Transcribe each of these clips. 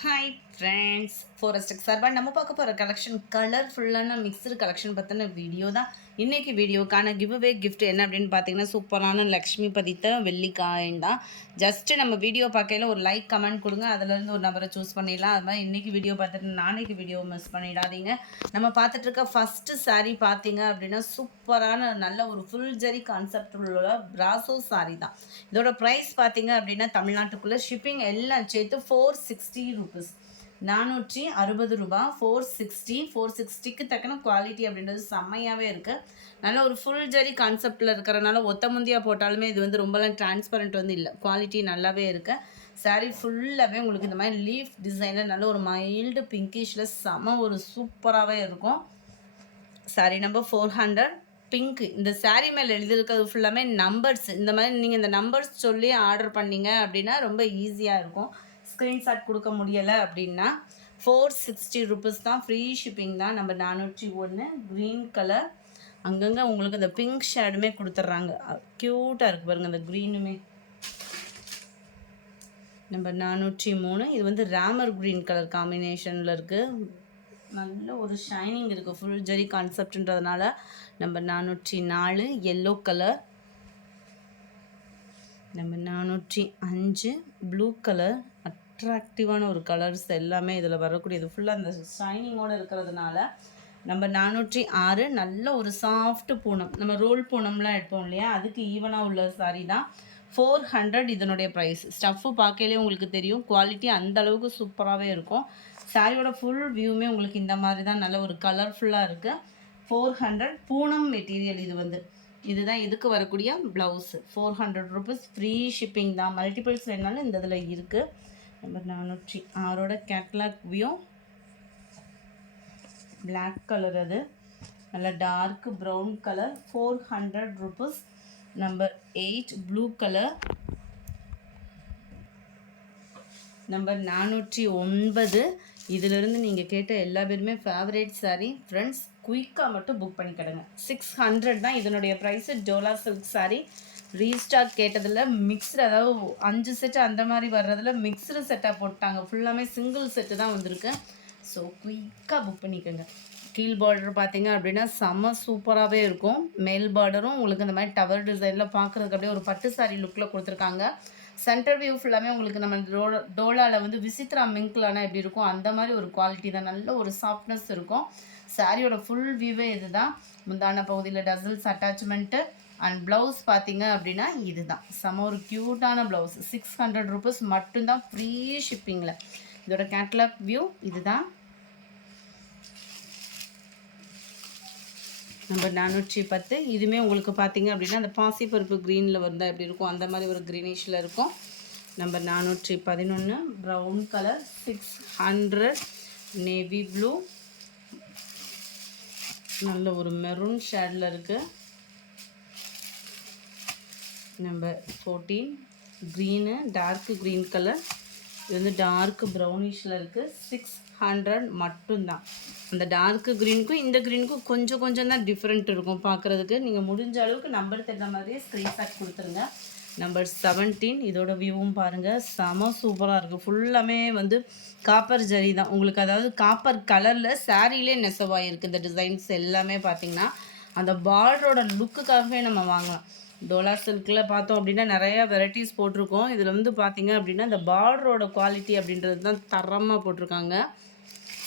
Hi friends, ஃபாரஸ்ட்டுக்கு சார்பாக நம்ம பார்க்க போகிற கலெக்ஷன் கலர்ஃபுல்லான மிக்சடு கலெக்ஷன் பற்றின வீடியோ தான். இன்றைக்கி வீடியோக்கான கிவ்அவே கிஃப்ட் என்ன அப்படின்னு பார்த்தீங்கன்னா, சூப்பரான லக்ஷ்மி பதித்த வெள்ளிக்காயின் தான். ஜஸ்ட்டு நம்ம வீடியோ பார்க்கையில் ஒரு லைக் கமெண்ட் கொடுங்க, அதிலேருந்து ஒரு நபரை சூஸ் பண்ணிடலாம். அது மாதிரி இன்றைக்கி வீடியோ பார்த்துட்டு நாளைக்கு வீடியோ மிஸ் பண்ணிடாதீங்க. நம்ம பார்த்துட்ருக்க ஃபஸ்ட்டு சாரீ பார்த்தீங்க அப்படின்னா, சூப்பரான நல்ல ஒரு ஃபுல் ஜரி கான்செப்ட் உள்ள பிராசோ சாரீ தான். இதோட ப்ரைஸ் பார்த்தீங்க அப்படின்னா, தமிழ்நாட்டுக்குள்ளே ஷிப்பிங் எல்லாம் சேர்த்து 460 ரூபீஸ், 460 ரூபா. 460க்கு தக்கன குவாலிட்டி அப்படின்றது செம்மையாகவே இருக்குது. நல்ல ஒரு ஃபுல் ஜரி கான்செப்டில் இருக்கிறனால ஒத்த முந்தியாக போட்டாலுமே இது வந்து ரொம்பலாம் டிரான்ஸ்பரண்ட் வந்து இல்லை, குவாலிட்டி நல்லாவே இருக்குது. சாரீ ஃபுல்லாகவே உங்களுக்கு இந்த மாதிரி லீஃப் டிசைனில் நல்ல ஒரு மைல்டு பிங்கிஷில் செம ஒரு சூப்பராகவே இருக்கும். Sari number 400 pink. இந்த சாரீ மேலே எழுதியிருக்கிறது ஃபுல்லாமே நம்பர்ஸ். இந்த மாதிரி நீங்கள் இந்த நம்பர்ஸ் சொல்லி ஆர்டர் பண்ணிங்க அப்படின்னா ரொம்ப ஈஸியாக இருக்கும். ஸ்க்ரீன்ஷாட் கொடுக்க முடியலை அப்படின்னா 460 ரூபீஸ் தான், ஃப்ரீ ஷிப்பிங் தான். நம்ம 401 க்ரீன் கலர், அங்கங்கே உங்களுக்கு இந்த பிங்க் ஷேடுமே கொடுத்துட்றாங்க, க்யூட்டாக இருக்குது பாருங்கள் இந்த க்ரீனுமே. நம்ம 403 இது வந்து ராமர் க்ரீன் கலர் காம்பினேஷனில் இருக்குது. நல்ல ஒரு ஷைனிங் இருக்குது, ஃபுல் ஜெரி கான்செப்ட்ன்றதுனால. நம்ம 404 எல்லோ கலர். நம்ம 405 ப்ளூ கலர். அட்ராக்டிவான ஒரு கலர்ஸ் எல்லாமே இதில் வரக்கூடியது ஃபுல்லாக அந்த ஷைனிங்கோடு இருக்கிறதுனால. நம்ம 406 நல்ல ஒரு சாஃப்ட் பூனம், நம்ம ரோல் பூனம்லாம் எடுப்போம் இல்லையா, அதுக்கு ஈவனாக உள்ள சாரீ தான். 400 இதனுடைய ப்ரைஸ். ஸ்டஃப்பு பார்க்கலே உங்களுக்கு தெரியும், குவாலிட்டி அந்தளவுக்கு சூப்பராகவே இருக்கும். சாரியோட ஃபுல் வியூமே உங்களுக்கு இந்த மாதிரி தான் நல்ல ஒரு கலர்ஃபுல்லாக இருக்குது. 400 பூனம் மெட்டீரியல் இது வந்து. இதுதான் இதுக்கு வரக்கூடிய ப்ளவுஸு. 400 ரூபீஸ், ஃப்ரீ ஷிப்பிங் தான். மல்டிபிள்ஸ் வேணாலும் இந்த இதில் இருக்குது. நம்பர் 406ஓட கேட்லாக் வியூ பிளாக் கலர், அது நல்ல dark brown colour. 400 rupees. Number 8 blue colour. Number 409. இதிலிருந்து நீங்கள் கேட்ட எல்லா பேருமே ஃபேவரேட் சாரீ ஃப்ரெண்ட்ஸ். குயிக்காக மட்டும் புக் பண்ணிக்கிடுங்க. 600 தான் இதனுடைய price. Dola silk sari restock கேட்டதில் மிக்ஸ்டு, அதாவது 5 செட்டு அந்த மாதிரி வர்றதில் மிக்ஸ்டு செட்டாக போட்டாங்க. ஃபுல்லாமே சிங்கிள் செட்டு தான் வந்திருக்கு. ஸோ குயிக்காக புக் பண்ணிக்கோங்க. கீழ் பார்டர் பார்த்தீங்க அப்படின்னா செம்ம சூப்பராகவே இருக்கும். மேல் பார்டரும் உங்களுக்கு இந்த மாதிரி டவர் டிசைனில் பார்க்குறதுக்கு அப்படியே ஒரு பட்டு சாரீ லுக்கில் கொடுத்துருக்காங்க. சென்டர் வியூ ஃபுல்லாமே உங்களுக்கு நம்ம டோலாவில் வந்து விசித்ரா மிங்க்லானா எப்படி இருக்கும் அந்த மாதிரி ஒரு குவாலிட்டி தான். நல்ல ஒரு சாஃப்ட்னஸ் இருக்கும். சாரியோட ஃபுல் வியூவே இது தான். முந்தான பகுதியில் டசல்ஸ் அட்டாச்மெண்ட்டு அண்ட் ப்ளவுஸ் பார்த்தீங்க அப்படின்னா இது தான். செம ஒரு க்யூட்டான ப்ளவுஸ். 600 ரூபீஸ் மட்டும்தான், ஃப்ரீ ஷிப்பிங்கில். இதோட கேட்லாக் வியூ இது தான். நம்பர் 410. இதுவுமே உங்களுக்கு பார்த்தீங்க அப்படின்னா அந்த பாசிப்பருப்பு க்ரீனில் வந்தால் எப்படி இருக்கும் அந்த மாதிரி ஒரு க்ரீனிஷில் இருக்கும். Number 411 brown colour. 600 navy blue, நல்ல ஒரு மெரூன் ஷேடில் இருக்குது. Number 14 green, dark green colour. இது வந்து டார்க் ப்ரௌனிஷில் இருக்குது. 600 மட்டும்தான். அந்த டார்க் க்ரீனுக்கும் இந்த க்ரீனுக்கும் கொஞ்சம் கொஞ்சம் தான் டிஃப்ரெண்ட் இருக்கும் பார்க்குறதுக்கு. நீங்கள் முடிஞ்ச அளவுக்கு நம்பர் தெரிஞ்ச மாதிரியே ஸ்க்ரீன்ஷாட் கொடுத்துருங்க. நம்பர் 17 இதோட வியூவும் பாருங்கள், செம சூப்பராக இருக்குது. ஃபுல்லாமே வந்து காப்பர் ஜரி தான் உங்களுக்கு, அதாவது காப்பர் கலரில் சாரீலே நெசவாயிருக்கு. இந்த டிசைன்ஸ் எல்லாமே பார்த்திங்கன்னா அந்த பார்டரோட லுக்குக்காகவே நம்ம வாங்கலாம். டோலா சில்கில் பார்த்தோம் அப்படின்னா நிறையா வெரைட்டிஸ் போட்டிருக்கோம். இதில் வந்து பார்த்திங்க அப்படின்னா இந்த பார்டரோட குவாலிட்டி அப்படின்றது தான் தரமாக போட்டிருக்காங்க.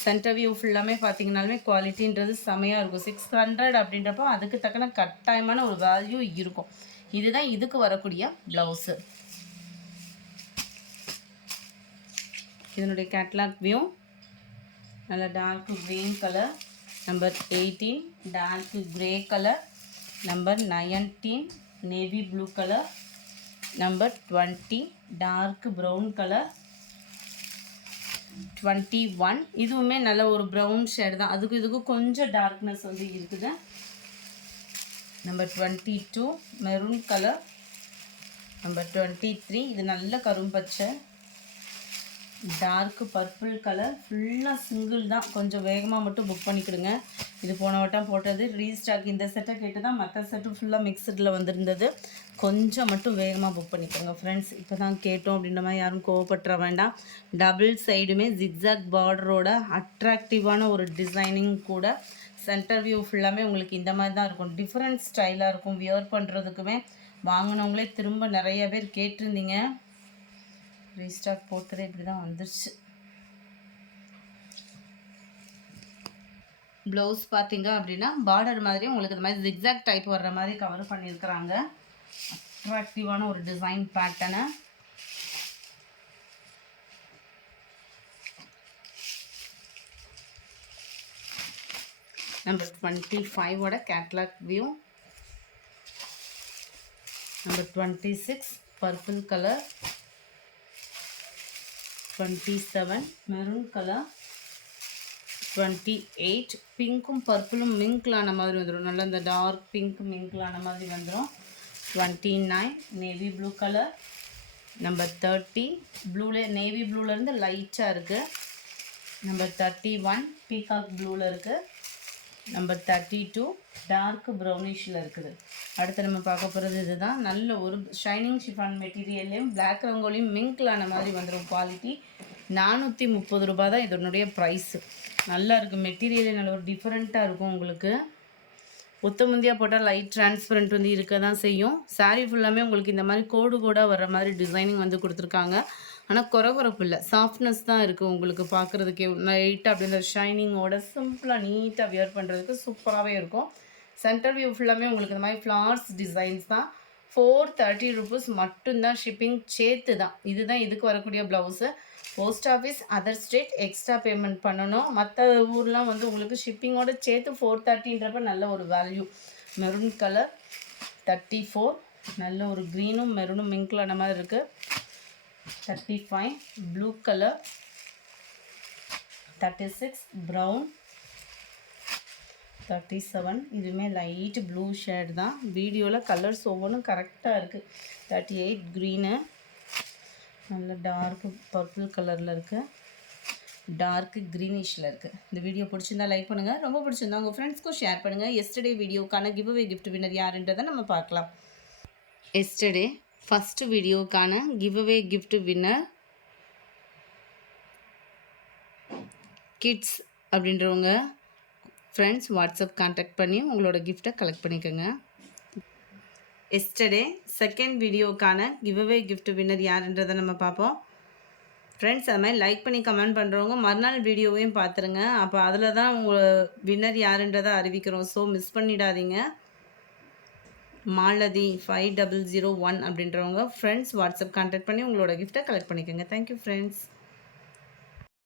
சென்டர் வியூ ஃபுல்லாமே பார்த்திங்கனாலுமே குவாலிட்டின்றது செமையாக இருக்கும். 600 அப்படின்றப்போ அதுக்கு தக்கன கட்டாயமான ஒரு வேல்யூ இருக்கும். இதுதான் இதுக்கு வரக்கூடிய ப்ளவுஸு. இதனுடைய கேட்லாக் வியூ நல்ல dark green colour. Number 18 dark grey colour. Number 19 navy blue colour. Number 20 dark brown colour. 21 இதுவுமே நல்ல ஒரு ப்ரௌன் ஷேடு தான், அதுக்கு இதுக்கும் கொஞ்சம் டார்க்னஸ் வந்து இருக்குது. Number 22 maroon colour. நம்பர் 23 இது நல்ல கரும்பச்சை. டார்க் பர்பிள் கலர் ஃபுல்லாக சிங்கிள் தான், கொஞ்சம் வேகமாக மட்டும் புக் பண்ணிக்கிடுங்க. இது போன வட்டம் போட்டது ரீஸ்டாக். இந்த செட்டை கேட்டு தான் மற்ற செட்டும் ஃபுல்லாக மிக்சடில் வந்திருந்தது. கொஞ்சம் மட்டும் வேகமாக புக் பண்ணிக்கோங்க ஃப்ரெண்ட்ஸ். இப்போ தான் கேட்டோம் அப்படின்ற மாதிரி யாரும் கோவப்பட்டுற வேண்டாம். டபுள் சைடுமே ஜிக்ஸாக் பார்டரோட அட்ராக்டிவான ஒரு டிசைனிங் கூட. சென்டர் வியூ ஃபுல்லாமே உங்களுக்கு இந்த மாதிரி தான் இருக்கும். டிஃப்ரெண்ட் ஸ்டைலாக இருக்கும். வியர் பண்ணுறதுக்குமே வாங்கினவங்களே திரும்ப நிறைய பேர் கேட்டிருந்தீங்க. ரீஸ்டாக் போட்டதே இப்படி தான் வந்துருச்சு. ப்ளவுஸ் பார்த்தீங்க அப்படின்னா பார்டர் மாதிரி உங்களுக்கு இந்த மாதிரி ஜிக்ஸாக் டைப் வர்ற மாதிரி கவர் பண்ணியிருக்கிறாங்க. அட்ராக்டிவான ஒரு டிசைன் பேட்டர்னு. நம்பர் 25ஓட catalogue view. Number 26 purple colour. 27 maroon colour. 28 பிங்க்கும் பர்பிளும் மிங்க்லான மாதிரி வந்துடும். நல்லா இந்த டார்க் பிங்க் மிங்க்லான மாதிரி வந்துடும். 29 நேவி ப்ளூ கலர். நம்பர் 30 ப்ளூலே நேவி ப்ளூலேருந்து லைட்டாக இருக்குது. நம்பர் 31 பீகாக் ப்ளூவில் இருக்குது. நம்பர் 32 டார்க் ப்ரௌனிஷில் இருக்குது. அடுத்து நம்ம பார்க்க போகிறது இதுதான். நல்ல ஒரு ஷைனிங் ஷிஃபான் மெட்டீரியல்லையும் பிளாக் ரங்கோலியும் மிங்க்லான மாதிரி வந்துடும். குவாலிட்டி 430 ரூபா தான் இதனுடைய ப்ரைஸு. நல்லா இருக்குது மெட்டீரியலே, நல்ல ஒரு டிஃப்ரெண்ட்டாக இருக்கும். உங்களுக்கு ஒத்த முந்தியாக போட்டால் லைட் டிரான்ஸ்பரண்ட் வந்து இருக்க தான் செய்யும். சாரீ ஃபுல்லாமே உங்களுக்கு இந்த மாதிரி கோடு கோடாக வர்ற மாதிரி டிசைனிங் வந்து கொடுத்துருக்காங்க. ஆனால் குறகுறப்பு இல்லை, சாஃப்ட்னஸ் தான் இருக்குது. உங்களுக்கு பார்க்குறதுக்கே லைட்டாக அப்படி இந்த ஷைனிங்கோட சிம்பிளாக நீட்டாக வியர் பண்ணுறதுக்கு சூப்பராகவே இருக்கும். சென்டர் வியூ ஃபுல்லாமே உங்களுக்கு இந்த மாதிரி ஃப்ளார்ஸ் டிசைன்ஸ் தான். 430 rupees மட்டும்தான், ஷிப்பிங் சேர்த்து தான். இதுதான் இதுக்கு வரக்கூடிய blouse. Post office other state extra payment பண்ணணும். மற்ற ஊர்லாம் வந்து உங்களுக்கு ஷிப்பிங்கோடு சேர்த்து 430ன்றப்ப நல்ல ஒரு வேல்யூ. மெரூன் கலர் 34, நல்ல ஒரு க்ரீனும் மெரூனும் மிங்க்லான மாதிரி இருக்குது. 35 ப்ளூ கலர். 36 ப்ரௌன். 37 இதுவுமே லைட் ப்ளூ ஷேட் தான். வீடியோவில் கலர்ஸ் ஒவ்வொன்றும் கரெக்டாக இருக்குது. 38 க்ரீனு, நல்ல டார்க் பர்பிள் கலரில் இருக்குது. டார்க் க்ரீனிஷில் இருக்குது. இந்த வீடியோ பிடிச்சிருந்தா லைக் பண்ணுங்கள். ரொம்ப பிடிச்சிருந்தா உங்கள் ஃப்ரெண்ட்ஸ்க்கும் ஷேர் பண்ணுங்கள். எஸ்டர்டே வீடியோக்கான கிவ் அவே கிஃப்ட் வின்னர் யாருன்றதை நம்ம பார்க்கலாம். எஸ்டர்டே ஃபஸ்ட்டு வீடியோக்கான give away gift winner kids அப்படின்றவங்க ஃப்ரெண்ட்ஸ் வாட்ஸ்அப் கான்டாக்ட் பண்ணி உங்களோட கிஃப்ட்டை கலெக்ட் பண்ணிக்கோங்க. எஸ்டர்டே செகண்ட் வீடியோக்கான கிவ் அவே கிஃப்ட் வின்னர் யாருன்றதை நம்ம பார்ப்போம். ஃப்ரெண்ட்ஸ் அது மாதிரி லைக் பண்ணி கமெண்ட் பண்ணுறவங்க மறுநாள் வீடியோவையும் பார்த்துருங்க. அப்போ அதில் தான் உங்கள் வின்னர் யாருன்றதை அறிவிக்கிறோம். ஸோ மிஸ் பண்ணிடாதீங்க. மாலதி 5001 அப்படின்றவங்க ஃப்ரெண்ட்ஸ் வாட்ஸ்அப் கான்டாக்ட் பண்ணி உங்களோட கிஃப்ட்டை கலெக்ட் பண்ணிக்கோங்க. Thank you friends.